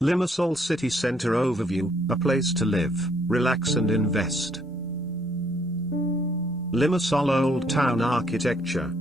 Limassol City Centre Overview, a place to live, relax and invest. Limassol Old Town Architecture.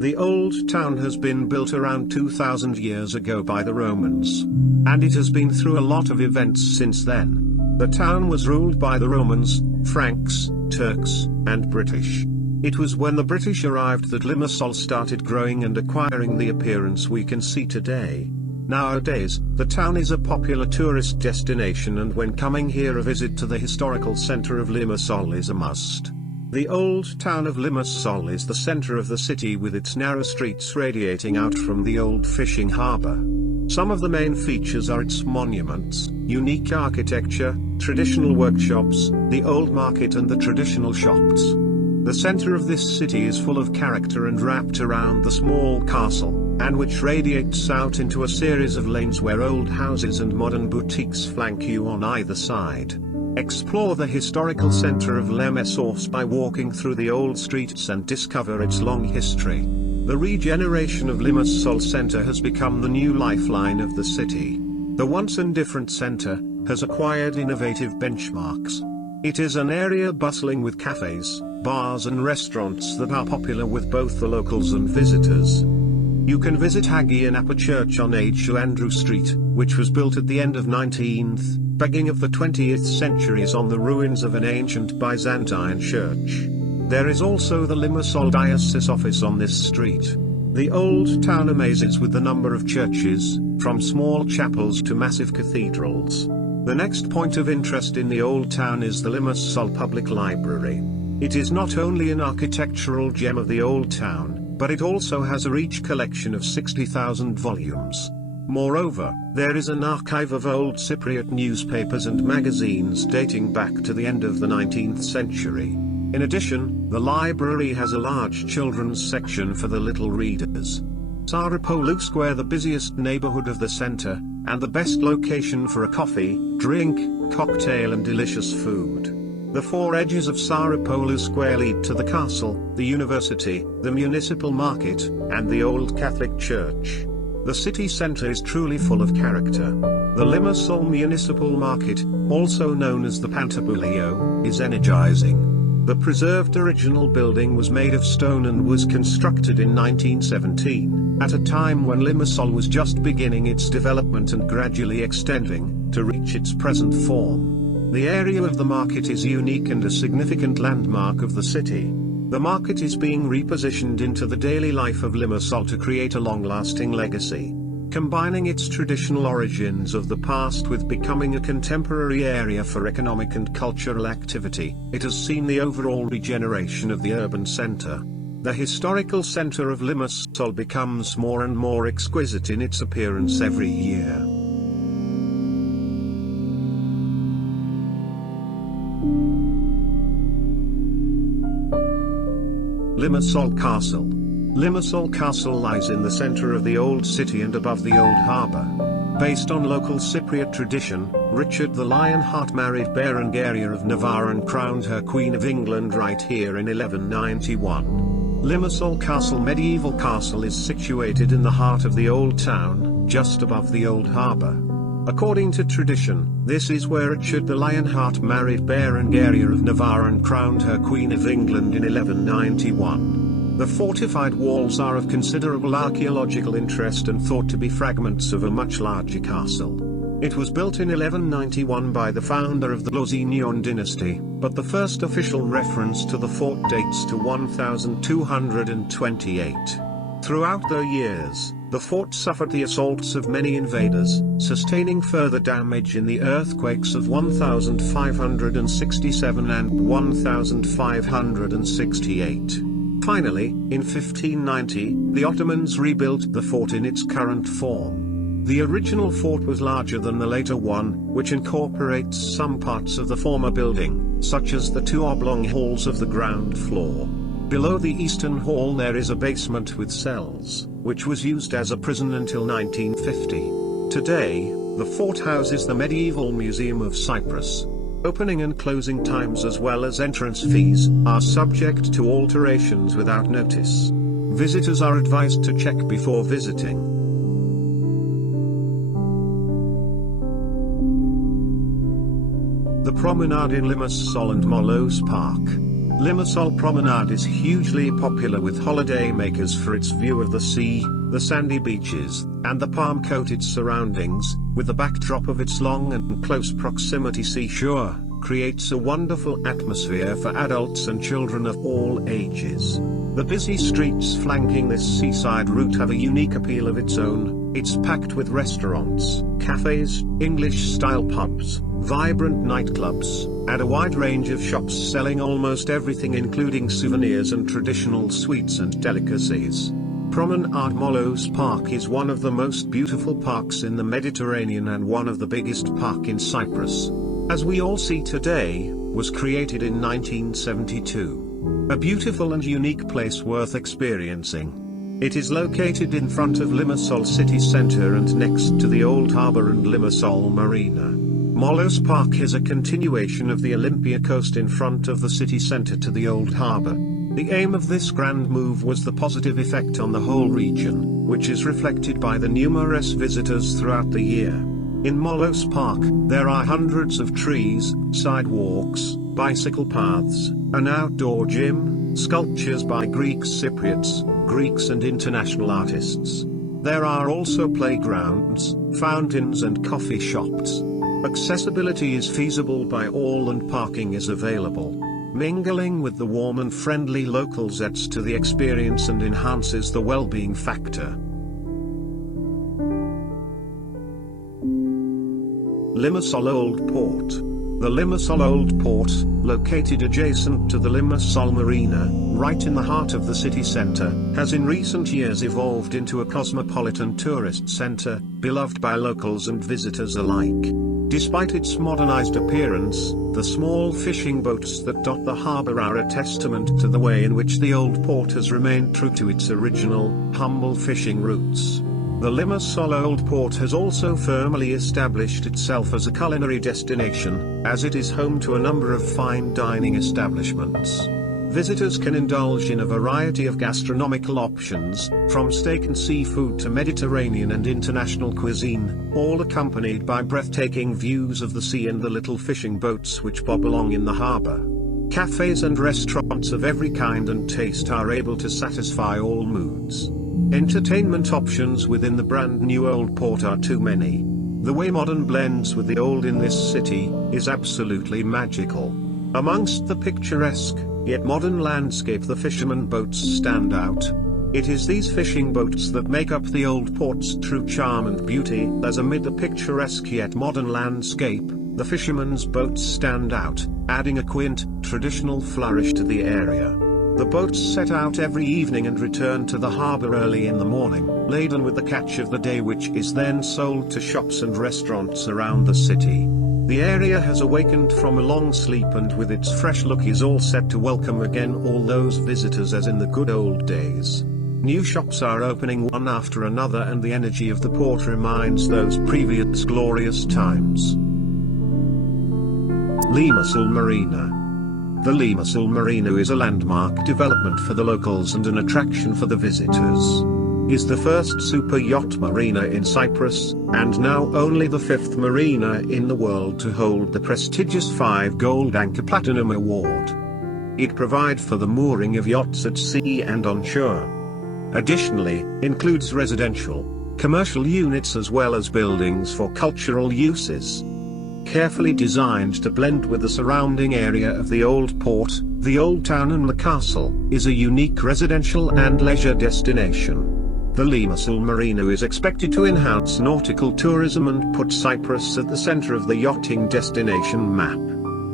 The Old Town has been built around 2000 years ago by the Romans, and it has been through a lot of events since then. The town was ruled by the Romans, Franks, Turks, and British. It was when the British arrived that Limassol started growing and acquiring the appearance we can see today. Nowadays, the town is a popular tourist destination, and when coming here a visit to the historical centre of Limassol is a must. The old town of Limassol is the centre of the city with its narrow streets radiating out from the old fishing harbour. Some of the main features are its monuments, unique architecture, traditional workshops, the old market and the traditional shops. The centre of this city is full of character and wrapped around the small castle, and which radiates out into a series of lanes where old houses and modern boutiques flank you on either side. Explore the historical centre of Limassol by walking through the old streets and discover its long history. The regeneration of Limassol Centre has become the new lifeline of the city. The once indifferent centre has acquired innovative benchmarks. It is an area bustling with cafes, bars and restaurants that are popular with both the locals and visitors. You can visit Hagia Napa Church on H. Andrew Street, which was built at the end of 19th, beginning of the 20th centuries on the ruins of an ancient Byzantine church. There is also the Limassol Diocese office on this street. The old town amazes with the number of churches, from small chapels to massive cathedrals. The next point of interest in the old town is the Limassol Public Library. It is not only an architectural gem of the old town, but it also has a rich collection of 60,000 volumes. Moreover, there is an archive of old Cypriot newspapers and magazines dating back to the end of the 19th century. In addition, the library has a large children's section for the little readers. Sarapoulou Square, the busiest neighborhood of the center, and the best location for a coffee, drink, cocktail and delicious food. The four edges of Sarapoulou Square lead to the castle, the university, the municipal market, and the old Catholic church. The city center is truly full of character. The Limassol Municipal Market, also known as the Pantapulio, is energizing. The preserved original building was made of stone and was constructed in 1917, at a time when Limassol was just beginning its development and gradually extending, to reach its present form. The area of the market is unique and a significant landmark of the city. The market is being repositioned into the daily life of Limassol to create a long-lasting legacy. Combining its traditional origins of the past with becoming a contemporary area for economic and cultural activity, it has seen the overall regeneration of the urban center. The historical center of Limassol becomes more and more exquisite in its appearance every year. Limassol Castle. Limassol Castle lies in the center of the old city and above the old harbor. Based on local Cypriot tradition, Richard the Lionheart married Berengaria of Navarre and crowned her Queen of England right here in 1191. Limassol Castle medieval castle is situated in the heart of the old town, just above the old harbor. According to tradition, this is where Richard the Lionheart married Berengaria of Navarre and crowned her Queen of England in 1191. The fortified walls are of considerable archaeological interest and thought to be fragments of a much larger castle. It was built in 1191 by the founder of the Lusignan dynasty, but the first official reference to the fort dates to 1228. Throughout the years, the fort suffered the assaults of many invaders, sustaining further damage in the earthquakes of 1567 and 1568. Finally, in 1590, the Ottomans rebuilt the fort in its current form. The original fort was larger than the later one, which incorporates some parts of the former building, such as the two oblong halls of the ground floor. Below the eastern hall there is a basement with cells, which was used as a prison until 1950. Today, the fort houses the Medieval Museum of Cyprus. Opening and closing times as well as entrance fees are subject to alterations without notice. Visitors are advised to check before visiting. The promenade in Limassol and Limassol Park. Limassol Promenade is hugely popular with holidaymakers for its view of the sea, the sandy beaches, and the palm-coated surroundings, with the backdrop of its long and close proximity seashore, creates a wonderful atmosphere for adults and children of all ages. The busy streets flanking this seaside route have a unique appeal of its own. It's packed with restaurants, cafes, English-style pubs, vibrant nightclubs, and a wide range of shops selling almost everything including souvenirs and traditional sweets and delicacies. Promenade Limassol Park is one of the most beautiful parks in the Mediterranean and one of the biggest park in Cyprus. As we all see today, was created in 1972. A beautiful and unique place worth experiencing. It is located in front of Limassol city centre and next to the Old Harbour and Limassol Marina. Limassol Park is a continuation of the Olympia coast in front of the city centre to the Old Harbour. The aim of this grand move was the positive effect on the whole region, which is reflected by the numerous visitors throughout the year. In Limassol Park, there are hundreds of trees, sidewalks, bicycle paths, an outdoor gym, sculptures by Greek Cypriots, Greeks and international artists. There are also playgrounds, fountains and coffee shops. Accessibility is feasible by all and parking is available. Mingling with the warm and friendly locals adds to the experience and enhances the well-being factor. Limassol Old Port. The Limassol Old Port, located adjacent to the Limassol Marina, right in the heart of the city centre, has in recent years evolved into a cosmopolitan tourist centre, beloved by locals and visitors alike. Despite its modernized appearance, the small fishing boats that dot the harbour are a testament to the way in which the Old Port has remained true to its original, humble fishing roots. The Limassol Old Port has also firmly established itself as a culinary destination, as it is home to a number of fine dining establishments. Visitors can indulge in a variety of gastronomical options, from steak and seafood to Mediterranean and international cuisine, all accompanied by breathtaking views of the sea and the little fishing boats which bob along in the harbour. Cafes and restaurants of every kind and taste are able to satisfy all moods. Entertainment options within the brand new Old Port are too many. The way modern blends with the old in this city is absolutely magical. Amongst the picturesque, yet modern landscape, the fishermen boats stand out. It is these fishing boats that make up the Old Port's true charm and beauty, as amid the picturesque yet modern landscape, the fishermen's boats stand out, adding a quaint, traditional flourish to the area. The boats set out every evening and return to the harbour early in the morning, laden with the catch of the day, which is then sold to shops and restaurants around the city. The area has awakened from a long sleep and with its fresh look is all set to welcome again all those visitors as in the good old days. New shops are opening one after another and the energy of the port reminds those previous glorious times. Limassol Marina. The Limassol Marina is a landmark development for the locals and an attraction for the visitors. Is the first super yacht marina in Cyprus, and now only the 5th marina in the world to hold the prestigious 5 Gold Anchor Platinum Award. It provides for the mooring of yachts at sea and on shore. Additionally, includes residential, commercial units as well as buildings for cultural uses. Carefully designed to blend with the surrounding area of the Old Port, the Old Town and the Castle, is a unique residential and leisure destination. The Limassol Marina is expected to enhance nautical tourism and put Cyprus at the center of the yachting destination map.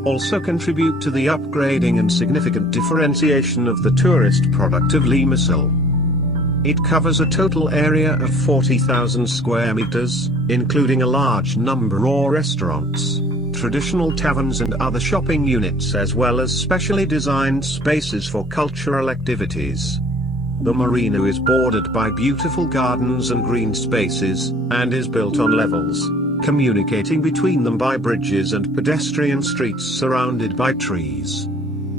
Also contribute to the upgrading and significant differentiation of the tourist product of Limassol. It covers a total area of 40,000 square meters, including a large number of restaurants, traditional taverns and other shopping units as well as specially designed spaces for cultural activities. The marina is bordered by beautiful gardens and green spaces, and is built on levels, communicating between them by bridges and pedestrian streets surrounded by trees.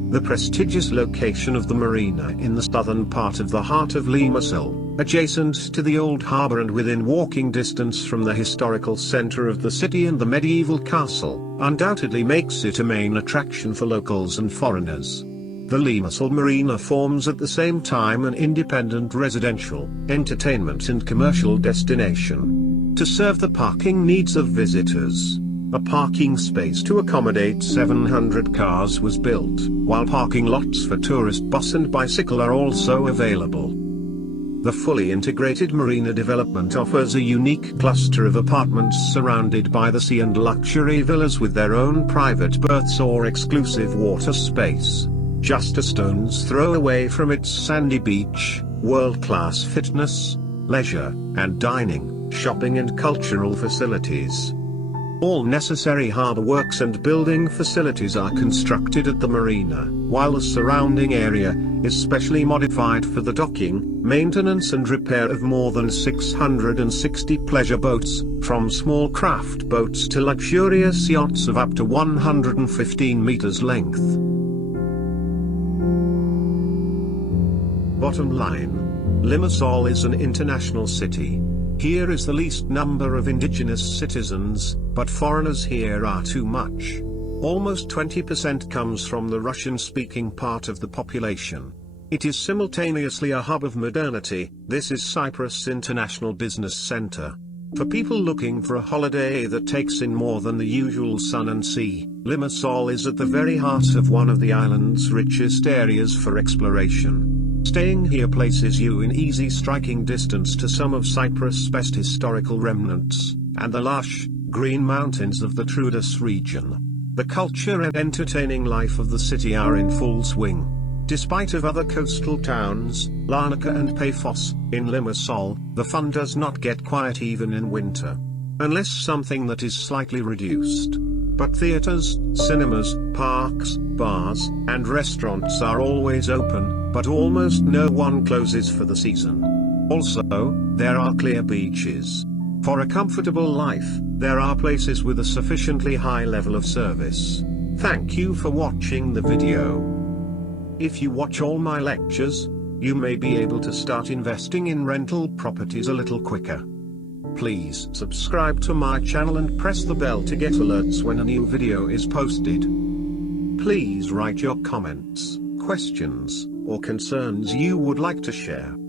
The prestigious location of the marina in the southern part of the heart of Limassol, adjacent to the old harbour and within walking distance from the historical centre of the city and the medieval castle, undoubtedly makes it a main attraction for locals and foreigners. The Limassol Marina forms at the same time an independent residential, entertainment and commercial destination. To serve the parking needs of visitors, a parking space to accommodate 700 cars was built, while parking lots for tourist bus and bicycle are also available. The fully integrated marina development offers a unique cluster of apartments surrounded by the sea and luxury villas with their own private berths or exclusive water space. Just a stone's throw away from its sandy beach, world-class fitness, leisure, and dining, shopping and cultural facilities. All necessary harbour works and building facilities are constructed at the marina, while the surrounding area is specially modified for the docking, maintenance and repair of more than 660 pleasure boats, from small craft boats to luxurious yachts of up to 115 meters length. Bottom line: Limassol is an international city. Here is the least number of indigenous citizens, but foreigners here are too much. Almost 20% comes from the Russian-speaking part of the population. It is simultaneously a hub of modernity. This is Cyprus' international business center. For people looking for a holiday that takes in more than the usual sun and sea, Limassol is at the very heart of one of the island's richest areas for exploration. Staying here places you in easy striking distance to some of Cyprus' best historical remnants, and the lush, green mountains of the Troodos region. The culture and entertaining life of the city are in full swing. Despite of other coastal towns, Larnaca and Paphos, in Limassol, the fun does not get quiet even in winter. Unless something that is slightly reduced. But theaters, cinemas, parks, bars, and restaurants are always open, but almost no one closes for the season. Also, there are clear beaches. For a comfortable life, there are places with a sufficiently high level of service. Thank you for watching the video. If you watch all my lectures, you may be able to start investing in rental properties a little quicker. Please subscribe to my channel and press the bell to get alerts when a new video is posted. Please write your comments, questions, or concerns you would like to share.